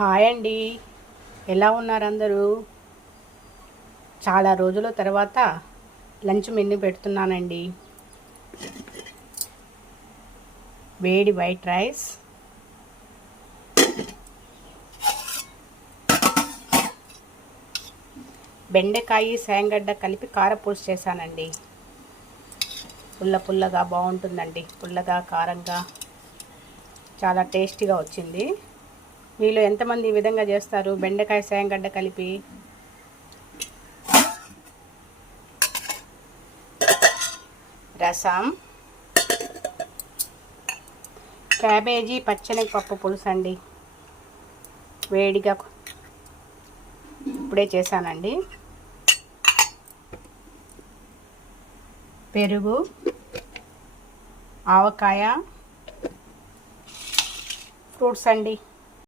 Hi అండి. ఎలా ఉన్నారు అందరూ చాలా రోజుల తర్వాత లంచ్ మెన్ను పెడుతున్నానండి. వేడి వైట్ రైస్. బెండకాయ సేంగడ్డ కలిపి కారపూస చేశానండి. పుల్ల పుల్లగా బాగుంటుందండి. పుల్లగా కారంగా. చాలా టేస్టీగా వచ్చింది. మీలో ఎంతమంది ఈ విధంగా చేస్తారు? బెండకాయ సాయంగడ్డ కలిపి. రసం. క్యాబేజీ పచ్చని పప్పు పులుసు అండి. వేడిగా ఇప్పుడే చేశానండి. పెరుగు ఆవకాయ ఫ్రూట్స్ అండి.